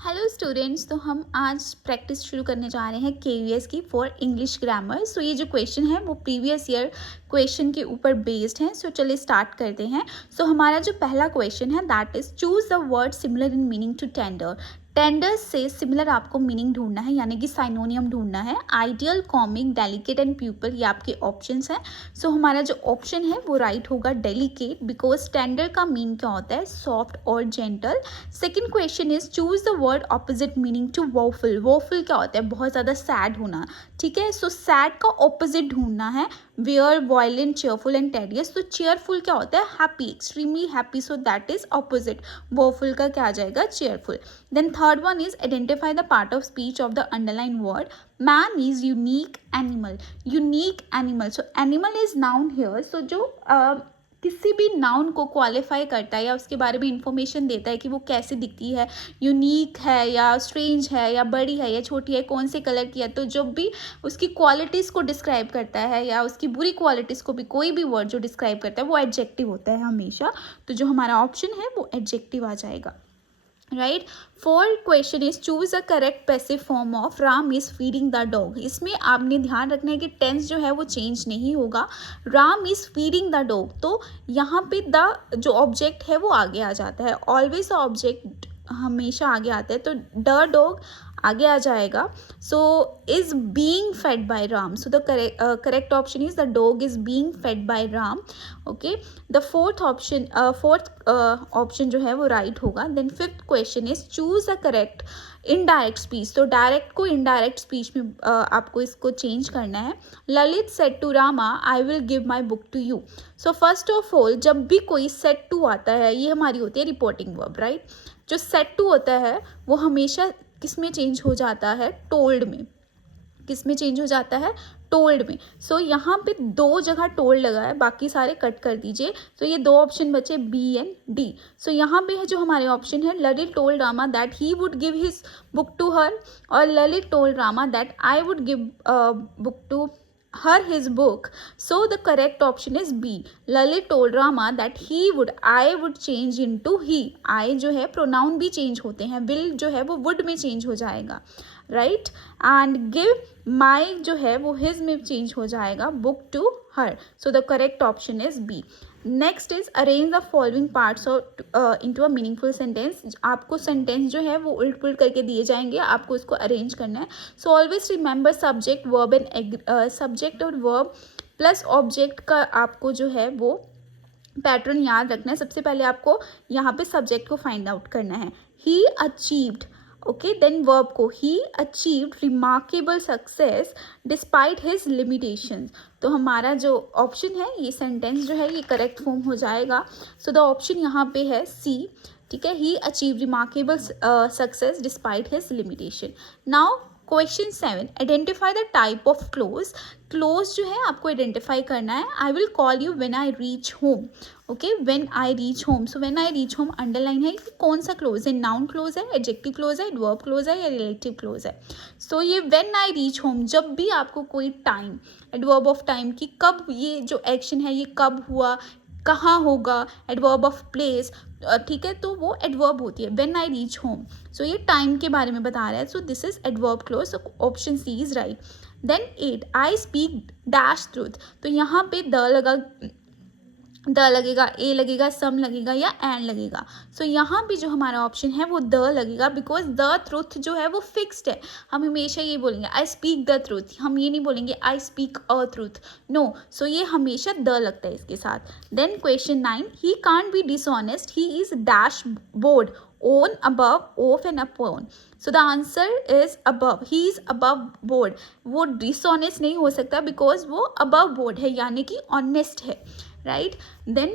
Hello students, तो हम आज प्रैक्टिस शुरू करने जा रहे हैं केवीएस की फॉर इंग्लिश ग्रामर। सो ये जो क्वेश्चन है वो प्रीवियस ईयर क्वेश्चन के ऊपर बेस्ड है। सो चलिए स्टार्ट करते हैं। सो हमारा जो पहला क्वेश्चन है that is choose the word similar in meaning to tender. Tender से सिमिलर आपको मीनिंग ढूंढना है, यानी कि साइनोनियम ढूंढना है। Ideal, comic, delicate and pupil, ये आपके ऑप्शंस हैं। सो हमारा जो ऑप्शन है वो राइट होगा डेलिकेट, बिकॉज टेंडर का मीन क्या होता है, सॉफ्ट और gentle. Second question is choose the word opposite meaning to woeful. Woeful क्या होता है, बहुत ज़्यादा सैड होना। ठीक है, सो सैड का ऑपोजिट ढूंढना है, weary, violent, cheerful and tedious. तो चेयरफुल क्या होता है, happy, extremely happy, so that is opposite. Woeful का क्या आ जाएगा, cheerful. Then third one is identify the part of speech of the underline word. Man is unique animal. Unique animal, so animal is noun here. So जो किसी भी noun को qualify करता है या उसके बारे में इंफॉर्मेशन देता है कि वो कैसे दिखती है, यूनिक है या स्ट्रेंज है या बड़ी है या छोटी है, कौन से कलर की है। तो जब भी उसकी क्वालिटीज़ को डिस्क्राइब करता है या उसकी बुरी क्वालिटीज़ को भी कोई भी वर्ड जो डिस्क्राइब करता है वो एडजेक्टिव होता है हमेशा। तो जो हमारा ऑप्शन है वो एडजेक्टिव आ जाएगा, right. Fourth question is choose a correct passive form of Ram is feeding the dog. इसमें आपने ध्यान रखना है कि टेंस जो है वो चेंज नहीं होगा। Ram is feeding the dog, तो यहाँ पे द जो ऑब्जेक्ट है वो आगे आ जाता है। ऑलवेज ऑब्जेक्ट हमेशा आगे आता है, तो द डॉग आगे आ जाएगा। So is being fed by Ram, so the correct option is the dog is being fed by Ram. Okay, the fourth option जो है वो राइट होगा। Then fifth question is choose the correct indirect speech. तो direct को indirect speech में आपको इसको change करना है। Lalit said to Rama I will give my book to you. So first of all, जब भी कोई सेड टू आता है, ये हमारी होती है रिपोर्टिंग वर्ब, राइट। जो सेड टू होता है वो हमेशा किस में चेंज हो जाता है, टोल्ड में। किस में चेंज हो जाता है, टोल्ड में। सो यहाँ पे दो जगह टोल्ड लगा है, बाकी सारे कट कर दीजिए। तो ये दो ऑप्शन बचे, बी एंड डी। सो यहाँ पे है जो हमारे ऑप्शन है, Lalit told Rama that he would give his book to her, और Lalit told Rama that I would give book to her his book. So the correct option is B. Lalit told Rama that he would, I would change into he. I जो है pronoun भी change होते हैं, will जो है वो would में change हो जाएगा, right? And give my जो है वो his में change हो जाएगा, book to her. So the correct option is B. Next is arrange the following parts into a meaningful sentence. आपको सेंटेंस जो है वो उल्ट पुलट करके दिए जाएंगे, आपको इसको अरेंज करना है। So always remember subject, verb and subject और वर्ब प्लस ऑब्जेक्ट का आपको जो है वो पैटर्न याद रखना है। सबसे पहले आपको यहाँ पे सब्जेक्ट को फाइंड आउट करना है, he achieved. Okay, then verb को, he achieved remarkable success despite his limitations. तो हमारा जो ऑप्शन है, ये सेंटेंस जो है ये करेक्ट फॉर्म हो जाएगा। सो द ऑप्शन यहाँ पे है सी, ठीक है, he achieve remarkable success despite his limitation. Now question 7, identify the type of clause. Clause जो है आपको आइडेंटिफाई करना है। I will call you when I reach home. Okay, when I reach home, so when I reach home underline है कि कौन सा clause है, नाउन क्लोज है, एडजेक्टिव क्लोज है, एडवर्ब क्लोज है या रिलेटिव क्लोज है। सो ये व्हेन आई रीच होम, जब भी आपको कोई टाइम, एडवर्ब ऑफ टाइम की, कब ये जो एक्शन है ये कब हुआ, कहाँ होगा, एडवर्ब ऑफ प्लेस, ठीक है, तो वो एडवर्ब होती है when I reach home. So ये टाइम के बारे में बता रहा है, so this is adverb clause, so option C is right. Then 8, I speak dash truth. तो यहाँ पे द लगेगा, ए लगेगा, सम लगेगा या एंड लगेगा। सो यहाँ पे जो हमारा ऑप्शन है वो द लगेगा, बिकॉज द ट्रूथ जो है वो फिक्स्ड है। हम हमेशा ये बोलेंगे आई स्पीक द ट्रूथ, हम ये नहीं बोलेंगे I speak a truth, no. So ये हमेशा द लगता है इसके साथ। Then question 9, he can't be dishonest, he is dash board, on, above, off and upon. So the answer is above. He is above board. वो dishonest नहीं हो सकता because वो above board है, यानी कि honest है, right? Then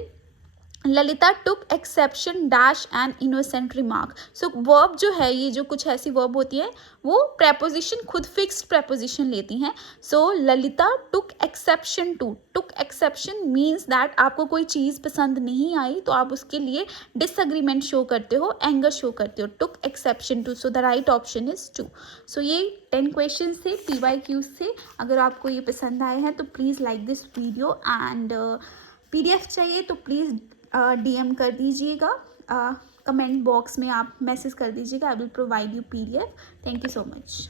Lalita took exception dash and innocent remark. So verb जो है, ये जो कुछ ऐसी वर्ब होती है वो प्रेपोजिशन खुद फिक्स्ड प्रेपोजिशन लेती हैं। So Lalita took exception to, took exception means that आपको कोई चीज़ पसंद नहीं आई तो आप उसके लिए डिसएग्रीमेंट शो करते हो, एंगर शो करते हो, took exception to. So the right option is 2। So ये 10 क्वेश्चन से PYQ से। अगर आपको ये पसंद आए हैं तो please like this video and PDF चाहिए तो प्लीज़ DM कर दीजिएगा। कमेंट बॉक्स में आप मैसेज कर दीजिएगा, I will provide you PDF। Thank you so much.